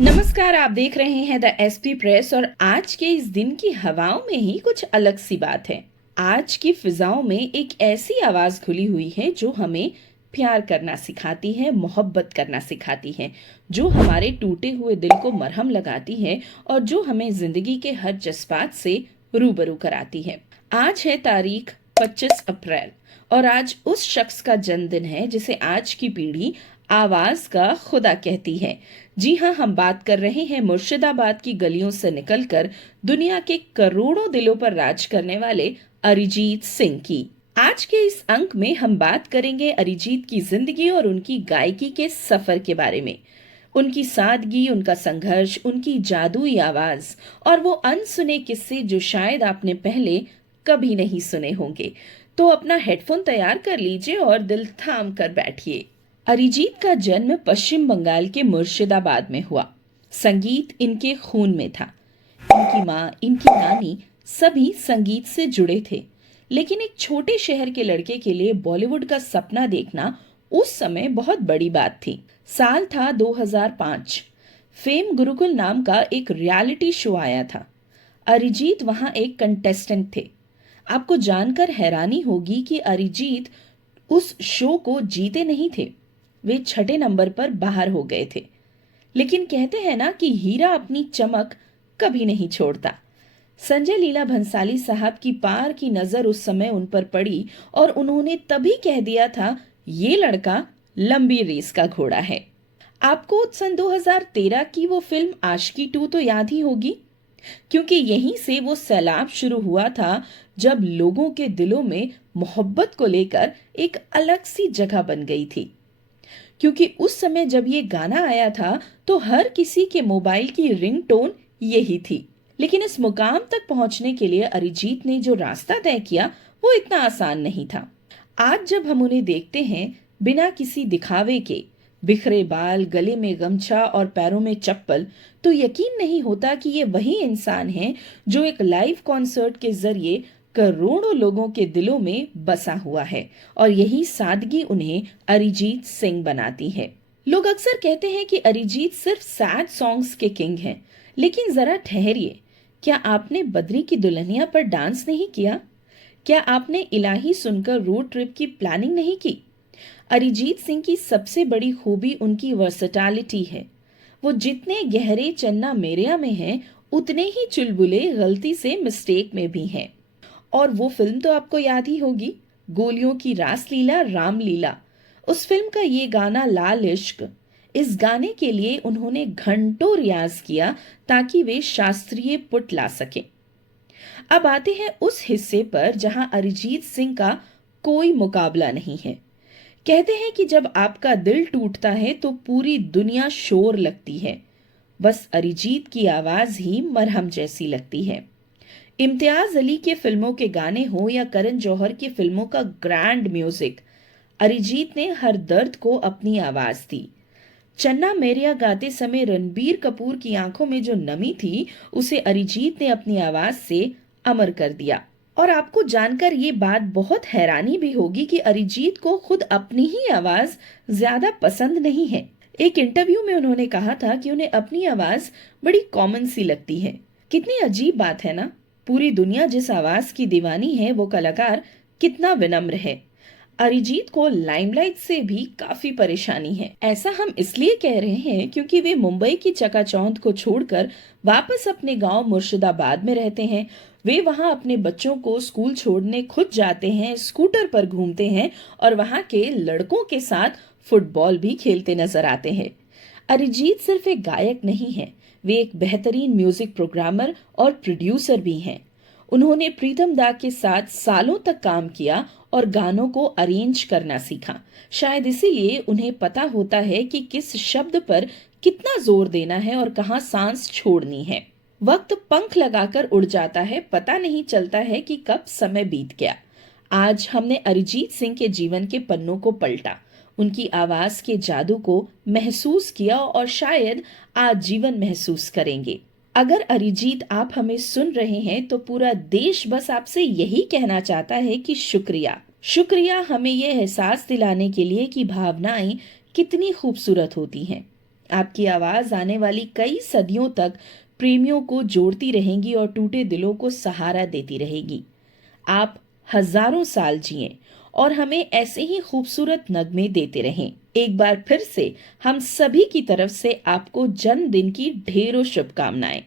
नमस्कार। आप देख रहे हैं द एसपी प्रेस और आज के इस दिन की हवाओं में ही कुछ अलग सी बात है। आज की फिजाओं में एक ऐसी आवाज खुली हुई है जो हमें प्यार करना सिखाती है, मोहब्बत करना सिखाती है, जो हमारे टूटे हुए दिल को मरहम लगाती है और जो हमें जिंदगी के हर जज्बात से रूबरू कराती है। आज है तारीख 25 अप्रैल और आज उस शख्स का जन्मदिन है जिसे आज की पीढ़ी आवाज का खुदा कहती है। जी हाँ, हम बात कर रहे हैं मुर्शिदाबाद की गलियों से निकलकर दुनिया के करोड़ों दिलों पर राज करने वाले अरिजीत सिंह की। आज के इस अंक में हम बात करेंगे अरिजीत की जिंदगी और उनकी गायकी के सफर के बारे में। उनकी सादगी, उनका संघर्ष, उनकी जादुई आवाज और वो अनसुने किस्से जो शायद आपने पहले कभी नहीं सुने होंगे। तो अपना हेडफोन तैयार कर लीजिए और दिल थाम कर बैठिए। अरिजीत का जन्म पश्चिम बंगाल के मुर्शिदाबाद में हुआ। संगीत इनके खून में था। इनकी माँ, इनकी नानी सभी संगीत से जुड़े थे। लेकिन एक छोटे शहर के लड़के के लिए बॉलीवुड का सपना देखना उस समय बहुत बड़ी बात थी। साल था 2005। फेम गुरुकुल नाम का एक रियलिटी शो आया था। अरिजीत वहां एक कंटेस्टेंट थे। आपको जानकर हैरानी होगी कि अरिजीत उस शो को जीते नहीं थे। वे छठे नंबर पर बाहर हो गए थे। लेकिन कहते हैं ना कि हीरा अपनी चमक कभी नहीं छोड़ता। संजय लीला भंसाली साहब की पार की नजर उस समय उन पर पड़ी और उन्होंने तभी कह दिया था, ये लड़का लंबी रेस का घोड़ा है। आपको सन 2013 की वो फिल्म आशिकी 2 तो याद ही होगी, क्योंकि यहीं से वो सैलाब शुरू हुआ था जब लोगों के दिलों में मोहब्बत को लेकर एक अलग सी जगह बन गई थी। क्योंकि उस समय जब ये गाना आया था तो हर किसी के मोबाइल की रिंगटोन यही थी। लेकिन इस मुकाम तक पहुंचने के लिए अरिजीत ने जो रास्ता तय किया वो इतना आसान नहीं था। आज जब हम उन्हें देखते हैं बिना किसी दिखावे के, बिखरे बाल, गले में गमछा और पैरों में चप्पल, तो यकीन नहीं होता कि ये वही इंसान है जो एक लाइव कॉन्सर्ट के जरिए करोड़ों लोगों के दिलों में बसा हुआ है और यही सादगी उन्हें अरिजीत सिंह बनाती है। लोग अक्सर कहते हैं कि अरिजीत सिर्फ सैड सॉन्ग्स के किंग हैं, लेकिन जरा ठहरिए। क्या आपने बद्री की दुल्हनिया पर डांस नहीं किया? क्या आपने इलाही सुनकर रोड ट्रिप की प्लानिंग नहीं की? अरिजीत सिंह की सबसे बड़ी खूबी उनकी वर्सटैलिटी है। वो जितने गहरे चन्ना मेरेया में हैं, उतने ही चुलबुले गलती से मिस्टेक में भी हैं। और वो फिल्म तो आपको याद ही होगी, गोलियों की रासलीला रामलीला। उस फिल्म का ये गाना लाल इश्क, इस गाने के लिए उन्होंने घंटों रियाज किया ताकि वे शास्त्रीय पुट ला सके। अब आते हैं उस हिस्से पर जहां अरिजीत सिंह का कोई मुकाबला नहीं है। कहते हैं कि जब आपका दिल टूटता है तो पूरी दुनिया शोर लगती है, बस अरिजीत की आवाज ही मरहम जैसी लगती है। इम्तियाज अली के फिल्मों के गाने हो या करण जौहर की फिल्मों का ग्रैंड म्यूजिक, अरिजीत ने हर दर्द को अपनी आवाज दी। चन्ना मेरेया गाते समय रणबीर कपूर की आंखों में जो नमी थी, उसे अरिजीत ने अपनी आवाज से अमर कर दिया। और आपको जानकर ये बात बहुत हैरानी भी होगी कि अरिजीत को खुद अपनी ही आवाज ज्यादा पसंद नहीं है। एक इंटरव्यू में उन्होंने कहा था कि उन्हें अपनी आवाज बड़ी कॉमन सी लगती है। कितनी अजीब बात है ना, पूरी दुनिया जिस आवाज की दीवानी है वो कलाकार कितना विनम्र है। अरिजीत को लाइमलाइट से भी काफी परेशानी है। ऐसा हम इसलिए कह रहे हैं क्योंकि वे मुंबई की चकाचौंध को छोड़कर वापस अपने गांव मुर्शिदाबाद में रहते हैं। वे वहां अपने बच्चों को स्कूल छोड़ने खुद जाते हैं, स्कूटर पर घूमते हैं और वहां के लड़कों के साथ फुटबॉल भी खेलते नजर आते हैं। अरिजीत सिर्फ एक गायक नहीं है, वे एक बेहतरीन म्यूजिक प्रोग्रामर और प्रोड्यूसर भी हैं। उन्होंने प्रीतम दा के साथ सालों तक काम किया और गानों को अरेंज करना सीखा। शायद इसीलिए उन्हें पता होता है कि किस शब्द पर कितना जोर देना है और कहाँ सांस छोड़नी है। वक्त पंख लगाकर उड़ जाता है, पता नहीं चलता है कि कब समय बीत गया। आज हमने अरिजीत सिंह के जीवन के पन्नों को पलटा, उनकी आवाज के जादू को महसूस किया और शायद आज जीवन महसूस करेंगे। अगर अरिजीत आप हमें सुन रहे हैं तो पूरा देश बस आपसे यही कहना चाहता है कि शुक्रिया। शुक्रिया हमें यह एहसास दिलाने के लिए कि भावनाएं कितनी खूबसूरत होती हैं। आपकी आवाज आने वाली कई सदियों तक प्रेमियों को जोड़ती रहेगी और टूटे दिलों को सहारा देती रहेगी। आप हजारों साल जिएं और हमें ऐसे ही खूबसूरत नगमे देते रहें। एक बार फिर से हम सभी की तरफ से आपको जन्मदिन की ढेरों शुभकामनाएं।